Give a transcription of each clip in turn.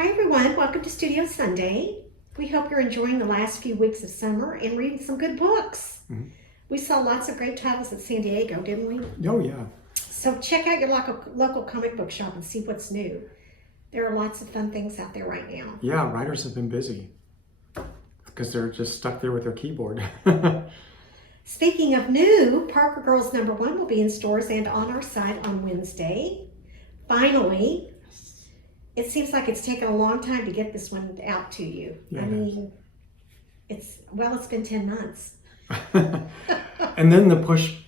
Hi everyone, welcome to Studio Sunday. We hope you're enjoying the last few weeks of summer and reading some good books. We saw lots of great titles at San Diego, didn't we? Oh yeah. So check out your local comic book shop and see what's new. There are lots of fun things out there right now. Yeah, writers have been busy because they're just stuck there with their keyboard. Speaking of new, Parker Girls #1 will be in stores and on our site on Wednesday. Finally, it seems like it's taken a long time to get this one out to you. Yeah, I mean, it's been 10 months. And then the push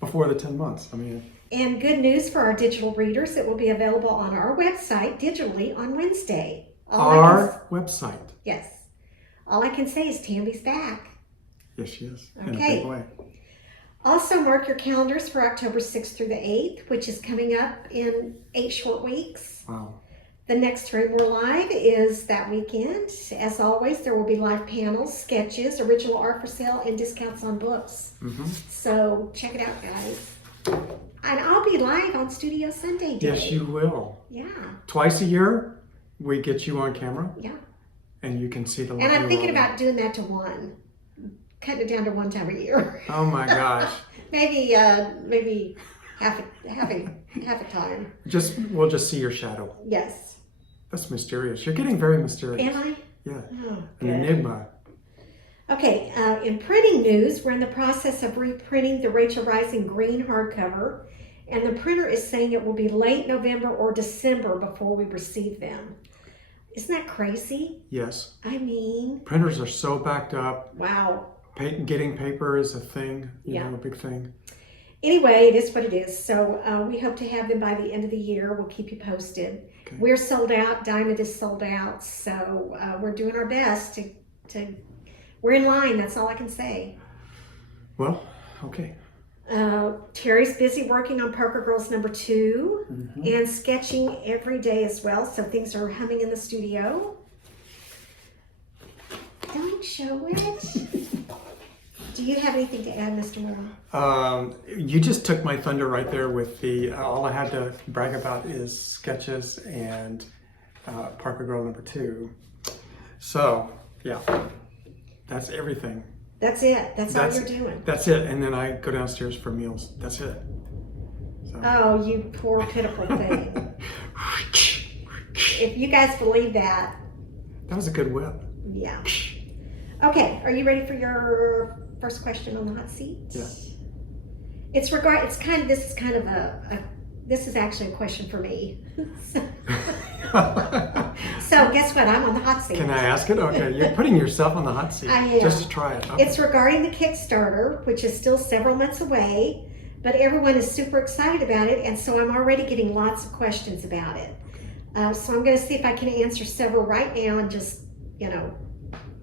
before the 10 months. I mean, And good news for our digital readers, it will be available on our website digitally on Wednesday. Website. Yes. All I can say is Tambi's back. Yes, she is. In a Okay. big way. Also, mark your calendars for October 6th through the 8th, which is coming up in 8 short weeks. Wow. The next time we're live is that weekend. As always, there will be live panels, sketches, original art for sale, and discounts on books. So check it out, guys. And I'll be live on Studio Sunday Day. Yes, you will. Yeah. Twice a year, we get you on camera. Yeah. And you can see the. And I'm thinking about doing that to one, cutting it down to one time a year. Oh my gosh. maybe half a time. We'll just see your shadow. Yes. That's mysterious. You're getting very mysterious. Am I? Yeah. Oh, An good. enigma. Okay, in printing news, we're in the process of reprinting the Rachel Rising green hardcover, and the printer is saying it will be late November or December before we receive them. Isn't that crazy? Yes. I mean, Printers are so backed up. wow. Getting paper is a thing, you Yeah. know, a big thing. Anyway, it is what it is. So we hope to have them by the end of the year. We'll keep you posted. Okay. We're sold out. Diamond is sold out. So we're doing our best to we're in line. That's all I can say. Well, okay. Terry's busy working on Parker Girls #2 and sketching every day as well. So things are humming in the studio. Don't show it. Do you have anything to add, Mr. Moore? You just took my thunder right there with the, all I had to brag about is sketches and Parker Girl #2. So, yeah, that's everything. That's it. That's all you're doing. That's it. And then I go downstairs for meals. That's it. So. Oh, you poor pitiful thing. If you guys believe that. That was a good whip. Yeah. Okay, are you ready for your first question on the hot seat? Yeah. This is actually a question for me. So guess what? I'm on the hot seat. Can I ask it? Okay, you're putting yourself on the hot seat. I am. Just to try it. Okay. It's regarding the Kickstarter, which is still several months away, but everyone is super excited about it, and so I'm already getting lots of questions about it. So I'm going to see if I can answer several right now and just,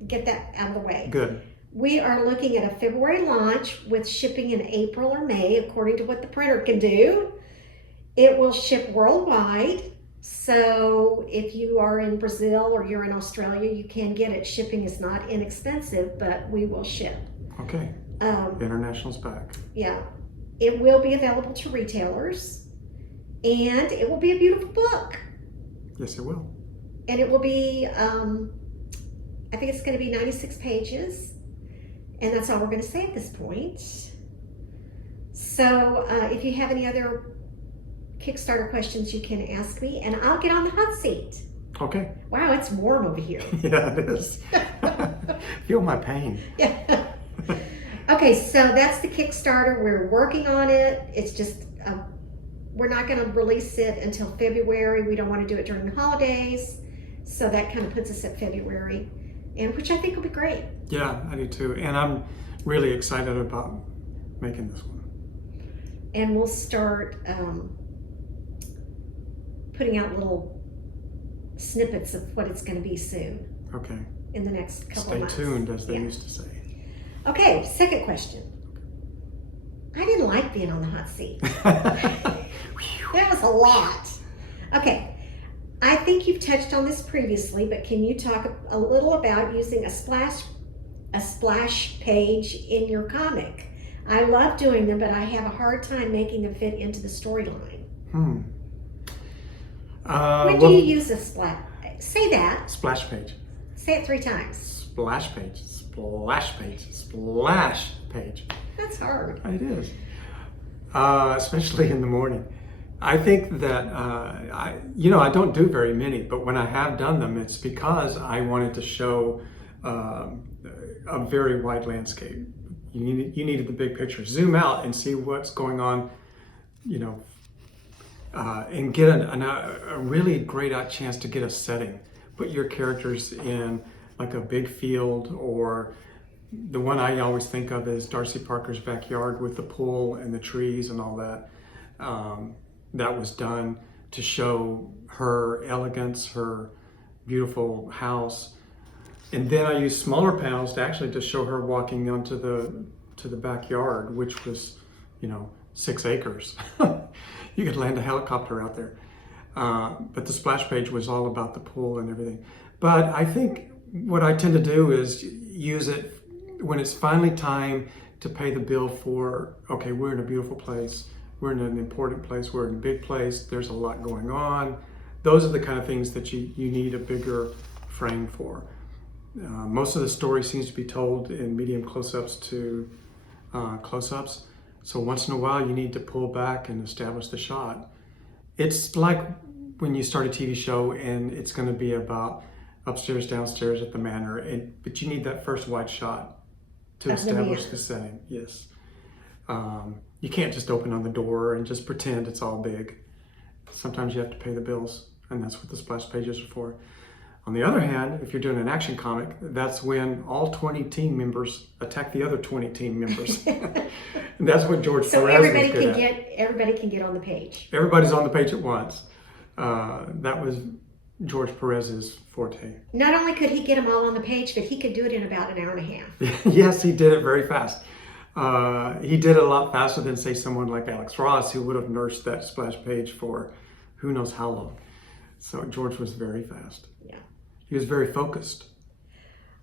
get that out of the way. Good. We are looking at a February launch with shipping in April or May, according to what the printer can do. It will ship worldwide. So if you are in Brazil or you're in Australia, you can get it. Shipping is not inexpensive, but we will ship. Okay. International's back. Yeah. It will be available to retailers, and it will be a beautiful book. Yes, it will. And it will be, I think it's going to be 96 pages. And that's all we're going to say at this point. So if you have any other Kickstarter questions, you can ask me, and I'll get on the hot seat. Okay. Wow, it's warm over here. Yeah, it is. Feel my pain. Yeah. Okay, so that's the Kickstarter. We're working on it. It's just, we're not going to release it until February. We don't want to do it during the holidays. So that kind of puts us at February, and which I think will be great. Yeah, I do too. And I'm really excited about making this one. And we'll start putting out little snippets of what it's going to be soon. Okay. In the next couple of months. Stay tuned, as they used to say. Okay, second question. I didn't like being on the hot seat. That was a lot. Okay, I think you've touched on this previously, but can you talk a little about using a splash page in your comic? I love doing them, but I have a hard time making them fit into the storyline. When do you use a splash? Say that. Splash page. Say it 3 times. Splash page. Splash page. Splash page. That's hard. It is. Especially in the morning. I think that, I don't do very many, but when I have done them, it's because I wanted to show a very wide landscape. You needed the big picture. Zoom out and see what's going on, and get a really great chance to get a setting. Put your characters in like a big field, or the one I always think of is Darcy Parker's backyard with the pool and the trees and all that. That was done to show her elegance, her beautiful house. And then I used smaller panels to actually just show her walking onto the backyard, which was, 6 acres. You could land a helicopter out there. But the splash page was all about the pool and everything. But I think what I tend to do is use it when it's finally time to pay the bill for, okay, we're in a beautiful place. We're in an important place. We're in a big place. There's a lot going on. Those are the kind of things that you need a bigger frame for. Most of the story seems to be told in medium close-ups to close-ups. So once in a while, you need to pull back and establish the shot. It's like when you start a TV show and it's going to be about upstairs, downstairs at the manor, but you need that first wide shot to establish the setting. Yes. You can't just open on the door and just pretend it's all big. Sometimes you have to pay the bills, and that's what the splash pages are for. On the other hand, if you're doing an action comic, that's when all 20 team members attack the other 20 team members. And that's what George Perez was good at. Everybody can get on the page. Everybody's on the page at once. That was George Perez's forte. Not only could he get them all on the page, but he could do it in about an hour and a half. Yes, he did it very fast. He did it a lot faster than, say, someone like Alex Ross, who would have nursed that splash page for who knows how long. So George was very fast. Yeah. He was very focused.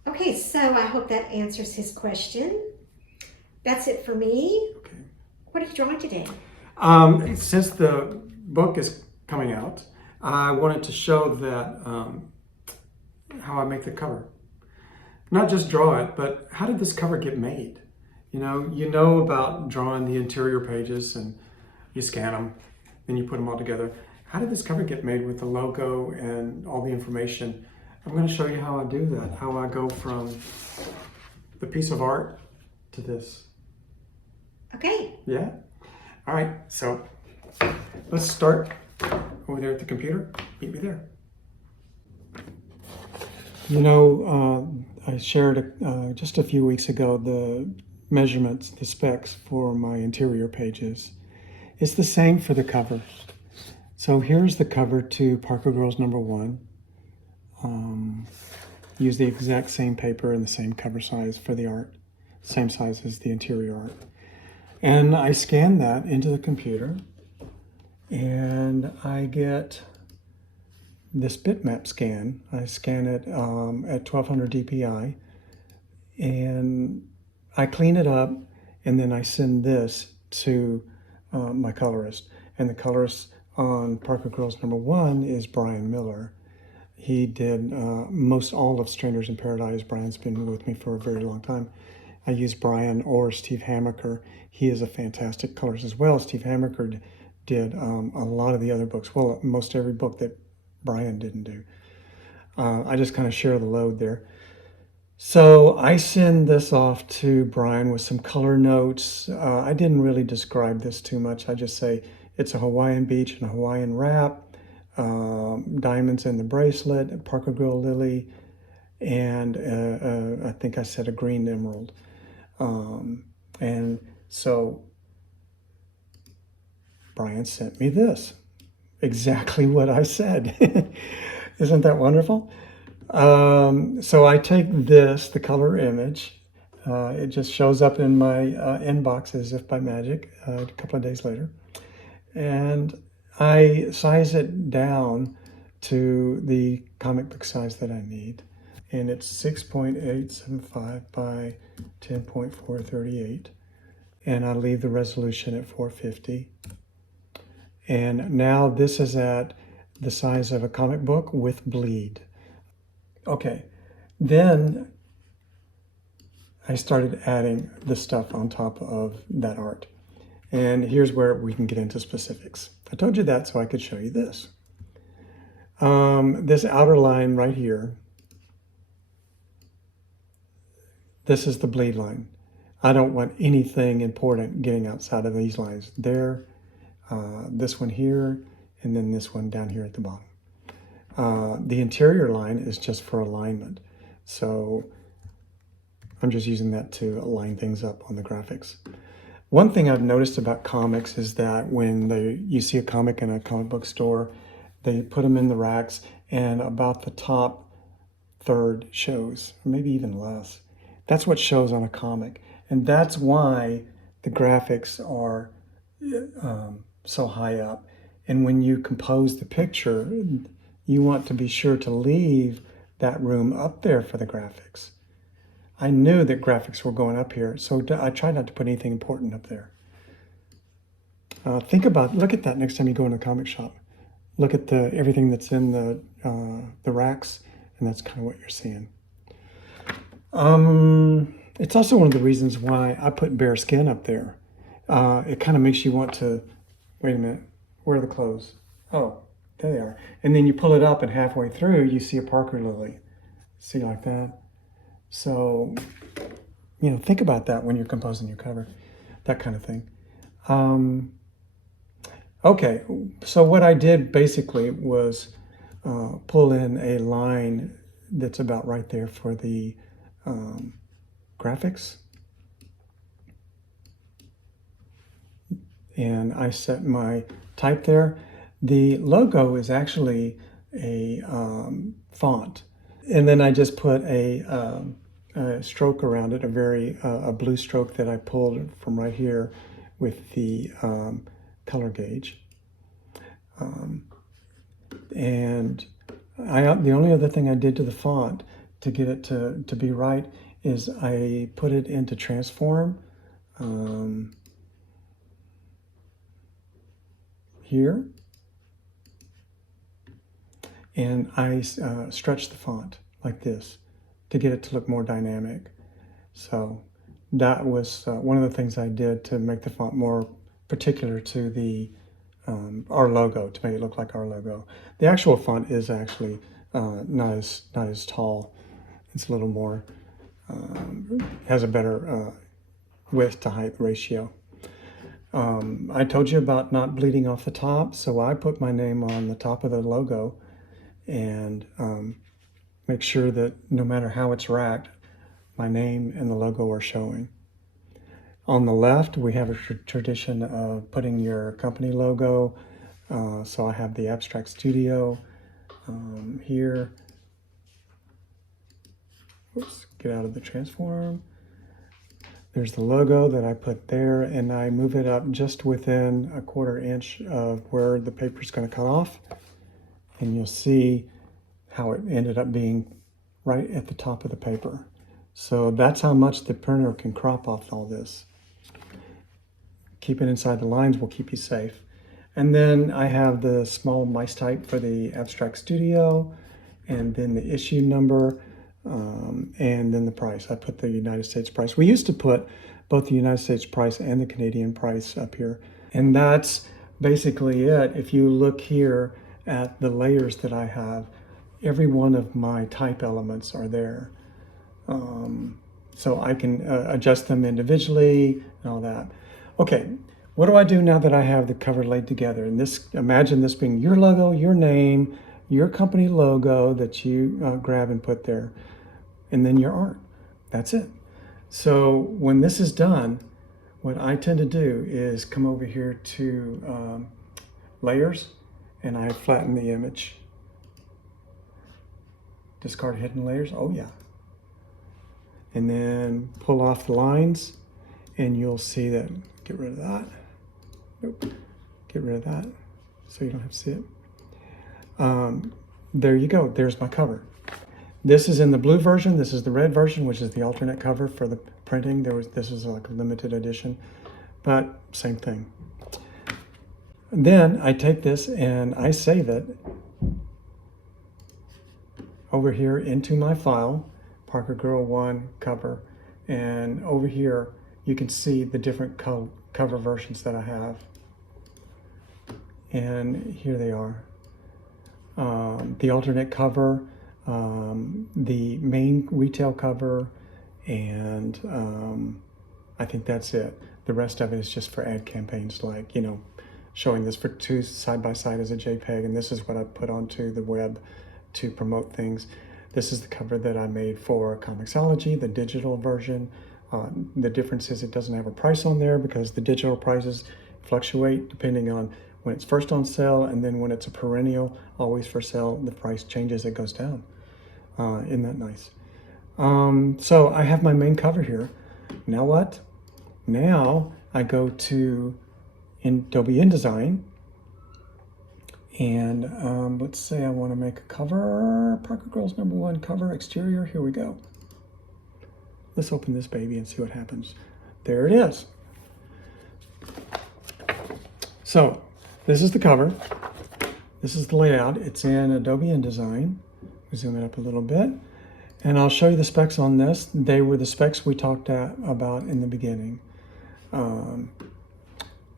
Okay, so I hope that answers his question. That's it for me. Okay. What are you drawing today? Since the book is coming out, I wanted to show that how I make the cover. Not just draw it, but how did this cover get made? You know about drawing the interior pages and you scan them, then you put them all together. How did this cover get made with the logo and all the information? I'm going to show you how I do that, how I go from the piece of art to this. Okay. Yeah? All right, so let's start over there at the computer. Meet me there. I shared just a few weeks ago the measurements, the specs for my interior pages. It's the same for the cover. So here's the cover to Parker Girls #1. Use the exact same paper and the same cover size for the art, same size as the interior art. And I scan that into the computer and I get this bitmap scan. I scan it at 1200 DPI and I clean it up, and then I send this to my colorist. And the colorist on Parker Girls #1 is Brian Miller. He did most all of Strangers in Paradise. Brian's been with me for a very long time. I use Brian or Steve Hammaker. He is a fantastic colorist as well. Steve Hammaker did a lot of the other books. Well, most every book that Brian didn't do. I just kind of share the load there. So I send this off to Brian with some color notes. I didn't really describe this too much. I just say it's a Hawaiian beach and a Hawaiian wrap, diamonds in the bracelet, a Parker Girl lily, and I think I said a green emerald. And so Brian sent me this, exactly what I said. Isn't that wonderful? So I take this, the color image, it just shows up in my inbox as if by magic a couple of days later. And I size it down to the comic book size that I need. And it's 6.875 by 10.438. And I leave the resolution at 450. And now this is at the size of a comic book with bleed. Okay, then I started adding the stuff on top of that art. And here's where we can get into specifics. I told you that so I could show you this. This outer line right here, this is the bleed line. I don't want anything important getting outside of these lines. There, this one here, and then this one down here at the bottom. The interior line is just for alignment. So I'm just using that to align things up on the graphics. One thing I've noticed about comics is that when you see a comic in a comic book store, they put them in the racks and about the top third shows, or maybe even less. That's what shows on a comic. And that's why the graphics are so high up. And when you compose the picture, you want to be sure to leave that room up there for the graphics. I knew that graphics were going up here, so I tried not to put anything important up there. Look at that next time you go in a comic shop. Look at everything that's in the racks, and that's kind of what you're seeing. It's also one of the reasons why I put bare skin up there. It kind of makes you want to, wait a minute, where are the clothes? Oh, there they are. And then you pull it up and halfway through, you see a Parker lily. See, like that? So, think about that when you're composing your cover, that kind of thing. Okay, so what I did basically was pull in a line that's about right there for the graphics. And I set my type there. The logo is actually a font. And then I just put a stroke around it, a blue stroke that I pulled from right here with the color gauge. And the only other thing I did to the font to get it to be right is I put it into transform here. And I stretched the font like this to get it to look more dynamic. So that was one of the things I did to make the font more particular to the our logo, to make it look like our logo. The actual font is actually not as tall. It's a little more, has a better width to height ratio. I told you about not bleeding off the top, so I put my name on the top of the logo and make sure that no matter how it's racked, my name and the logo are showing. On the left, we have a tradition of putting your company logo. So I have the Abstract Studio here. Oops, get out of the transform. There's the logo that I put there, and I move it up just within a 1/4 inch of where the paper's going to cut off. And you'll see how it ended up being right at the top of the paper. So that's how much the printer can crop off all this. Keep it inside the lines will keep you safe. And then I have the small mice type for the Abstract Studio, and then the issue number, and then the price. I put the United States price. We used to put both the United States price and the Canadian price up here. And that's basically it. If you look here at the layers that I have, every one of my type elements are there. So I can adjust them individually and all that. Okay, what do I do now that I have the cover laid together? And imagine this being your logo, your name, your company logo that you grab and put there, and then your art. That's it. So when this is done, what I tend to do is come over here to layers, and I flatten the image. Discard hidden layers, oh yeah. And then pull off the lines, and you'll see that, get rid of that. Nope, get rid of that so you don't have to see it. There you go, there's my cover. This is in the blue version, this is the red version, which is the alternate cover for the printing. This is like a limited edition, but same thing. Then I take this and I save it over here into my file, Parker Girl 1 cover, and over here you can see the different cover versions that I have. And here they are. The alternate cover, the main retail cover, and I think that's it. The rest of it is just for ad campaigns, like, you know, showing this for two side by side as a JPEG, and this is what I put onto the web to promote things. This is the cover that I made for Comixology, the digital version. The difference is it doesn't have a price on there because the digital prices fluctuate depending on when it's first on sale, and then when it's a perennial, always for sale, the price changes, it goes down. Isn't that nice? So I have my main cover here. Now what? Now I go to Adobe InDesign, and let's say I want to make a cover, Parker Girls #1 cover, exterior. Here we go. Let's open this baby and see what happens. There it is. So this is the cover. This is the layout. It's in Adobe InDesign. Zoom it up a little bit, and I'll show you the specs on this. They were the specs we talked about in the beginning.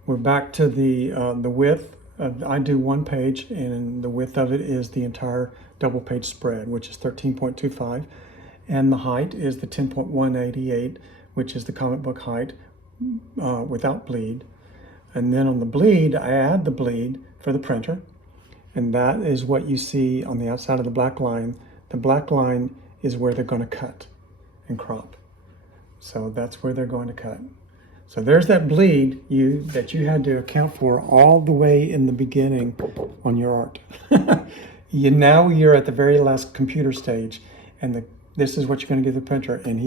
We're back to the width. I do one page, and the width of it is the entire double page spread, which is 13.25, and the height is the 10.188, which is the comic book height without bleed. And then on the bleed, I add the bleed for the printer, and that is what you see on the outside of the black line. The black line is where they're going to cut and crop. So that's where they're going to cut. So there's that bleed that you had to account for all the way in the beginning on your art. Now you're at the very last computer stage, and this is what you're going to give the printer, and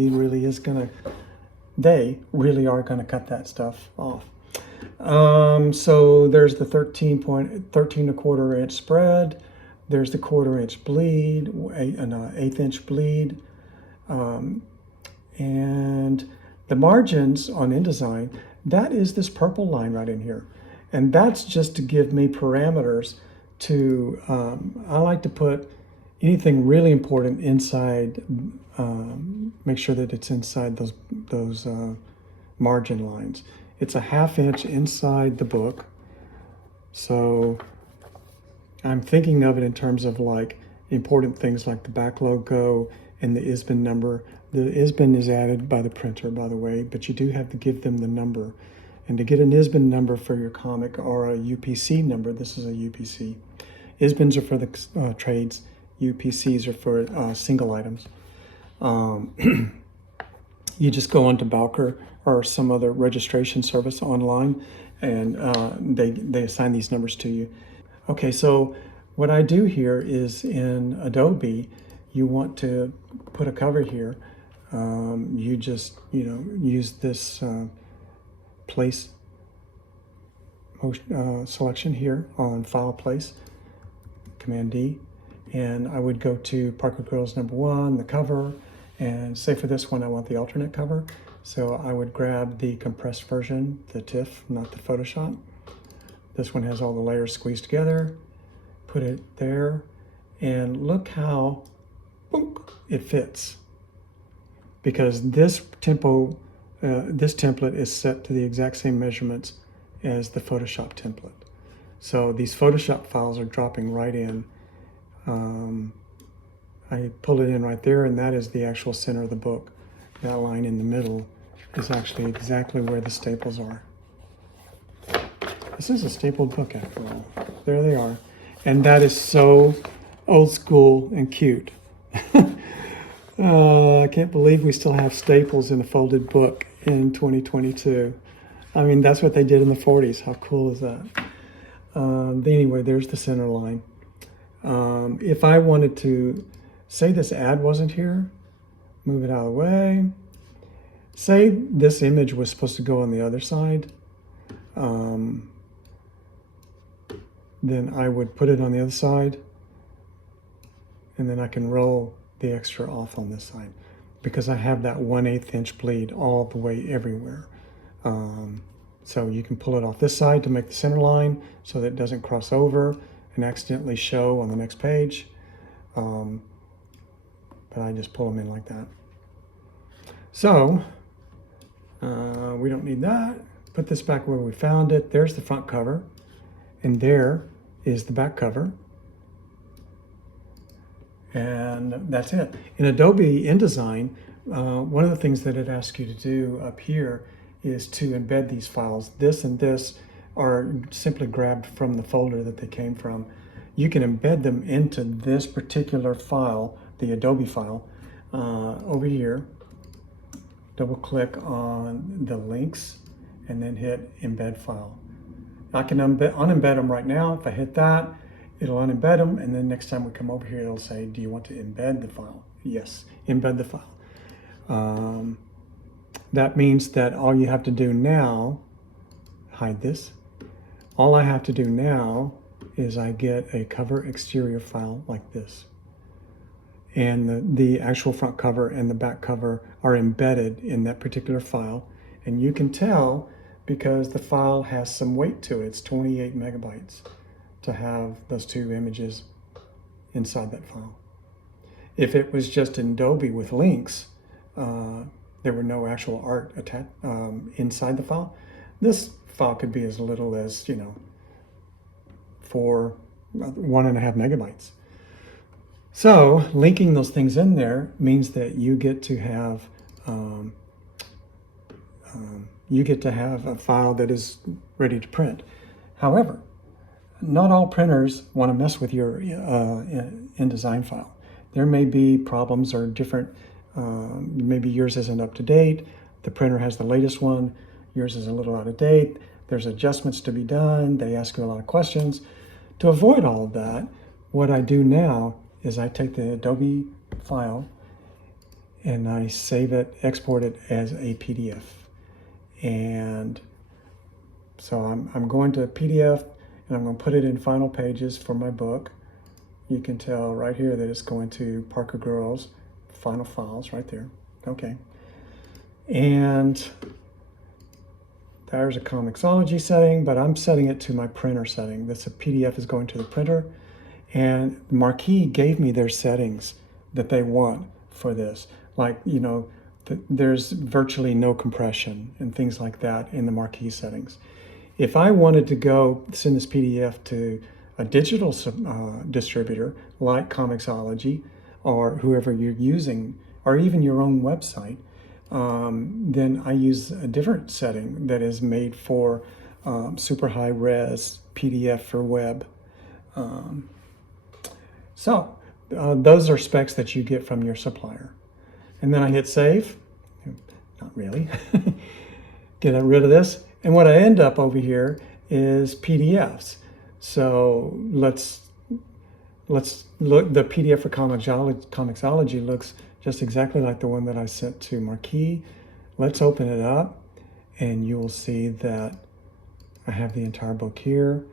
they really are going to cut that stuff off. So there's the 13 1/4 inch spread. There's the 1/4 inch bleed, an 1/8 inch bleed, and the margins on InDesign, that is this purple line right in here. And that's just to give me parameters to, I like to put anything really important inside, make sure that it's inside those margin lines. It's a 1/2 inch inside the book. So I'm thinking of it in terms of like important things like the back logo and the ISBN number. The ISBN is added by the printer, by the way, but you do have to give them the number. And to get an ISBN number for your comic, or a UPC number, this is a UPC. ISBNs are for the trades. UPCs are for single items. You just go onto Bowker or some other registration service online, and they assign these numbers to you. Okay, so what I do here is in Adobe, you want to put a cover here. You just, use this place selection here on File Place, Command D, and I would go to Parker Girls #1, the cover, and say for this one I want the alternate cover. So I would grab the compressed version, the TIFF, not the Photoshop. This one has all the layers squeezed together. Put it there, and look how it fits. Because this template is set to the exact same measurements as the Photoshop template. So these Photoshop files are dropping right in. I pull it in right there, and that is the actual center of the book. That line in the middle is actually exactly where the staples are. This is a stapled book after all. There they are. And that is so old school and cute. I can't believe we still have staples in a folded book in 2022. I mean, that's what they did in the 40s. How cool is that? Anyway, there's the center line. If I wanted to, say this ad wasn't here, move it out of the way. Say this image was supposed to go on the other side. Then I would put it on the other side, and then I can roll the extra off on this side because I have that 1/8 inch bleed all the way everywhere. So you can pull it off this side to make the center line so that it doesn't cross over and accidentally show on the next page. but I just pull them in like that. So we don't need that. Put this back where we found it. There's the front cover, and there is the back cover. And that's it. In Adobe InDesign, one of the things that it asks you to do up here is to embed these files. This and this are simply grabbed from the folder that they came from. You can embed them into this particular file, the Adobe file, over here. Double click on the links and then hit embed file. I can unembed them right now. If I hit that, it'll unembed them, and then next time we come over here, it'll say, do you want to embed the file? Yes, embed the file. That means that all you have to do now, hide this. All I have to do now is I get a cover exterior file like this. And the actual front cover and the back cover are embedded in that particular file. And you can tell because the file has some weight to it. It's 28 megabytes to have those two images inside that file. If it was just in Adobe with links, there were no actual art attached inside the file. This file could be as little as, 1.5 megabytes. So linking those things in there means that you get to have a file that is ready to print. However, not all printers want to mess with your InDesign file. There may be problems or different, maybe yours isn't up to date, the printer has the latest one, yours is a little out of date, there's adjustments to be done, they ask you a lot of questions. To avoid all of that, what I do now is I take the Adobe file and I save it, export it as a PDF. And so I'm going to PDF and I'm going to put it in Final Pages for my book. You can tell right here that it's going to Parker Girls, Final Files right there. Okay. And there's a Comixology setting, but I'm setting it to my printer setting. This PDF is going to the printer. And Marquee gave me their settings that they want for this. Like, there's virtually no compression and things like that in the Marquee settings. If I wanted to go send this PDF to a digital distributor like Comixology or whoever you're using, or even your own website, then I use a different setting that is made for super high res PDF for web. So those are specs that you get from your supplier. And then I hit save. Not really. Get rid of this. And what I end up over here is PDFs. So let's look. The PDF for Comixology looks just exactly like the one that I sent to Marquee. Let's open it up and you will see that I have the entire book here.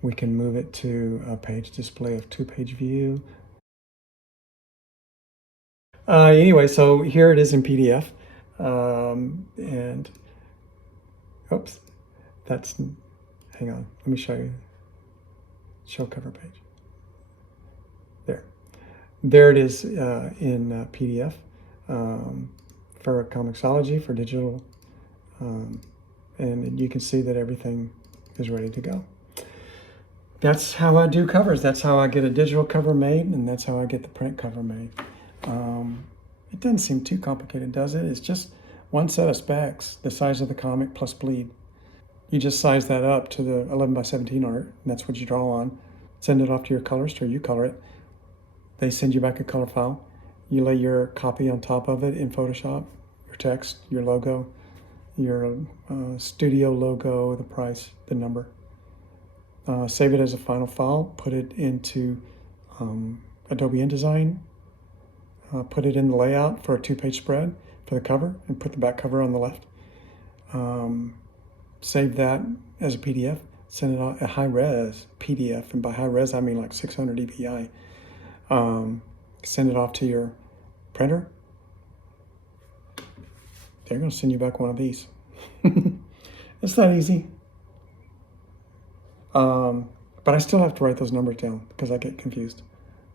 We can move it to a page display of 2-page view. Anyway, so here it is in PDF. And oops, hang on, let me show you. Show cover page. There it is in PDF for Comixology, for digital. And you can see that everything is ready to go. That's how I do covers. That's how I get a digital cover made, and that's how I get the print cover made. It doesn't seem too complicated, does it? It's just one set of specs, the size of the comic plus bleed. You just size that up to the 11x17 art, and that's what you draw on. Send it off to your colorist, or you color it. They send you back a color file. You lay your copy on top of it in Photoshop, your text, your logo, your studio logo, the price, the number. Save it as a final file, put it into Adobe InDesign, put it in the layout for a 2-page spread for the cover, and put the back cover on the left. Save that as a PDF, send it out a high-res PDF, and by high-res I mean like 600 dpi. Send it off to your printer. They're going to send you back one of these. It's that easy. But I still have to write those numbers down because I get confused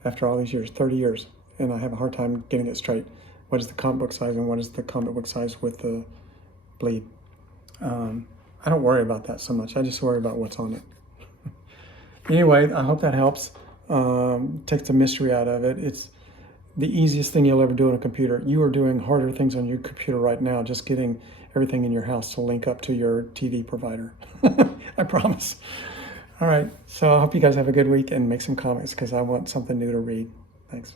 after all these years, 30 years. and I have a hard time getting it straight. What is the comic book size and what is the comic book size with the bleed? I don't worry about that so much. I just worry about what's on it. Anyway, I hope that helps. Takes the mystery out of it. It's the easiest thing you'll ever do on a computer. You are doing harder things on your computer right now, just getting everything in your house to link up to your TV provider. I promise. All right, so I hope you guys have a good week and make some comics because I want something new to read. Thanks.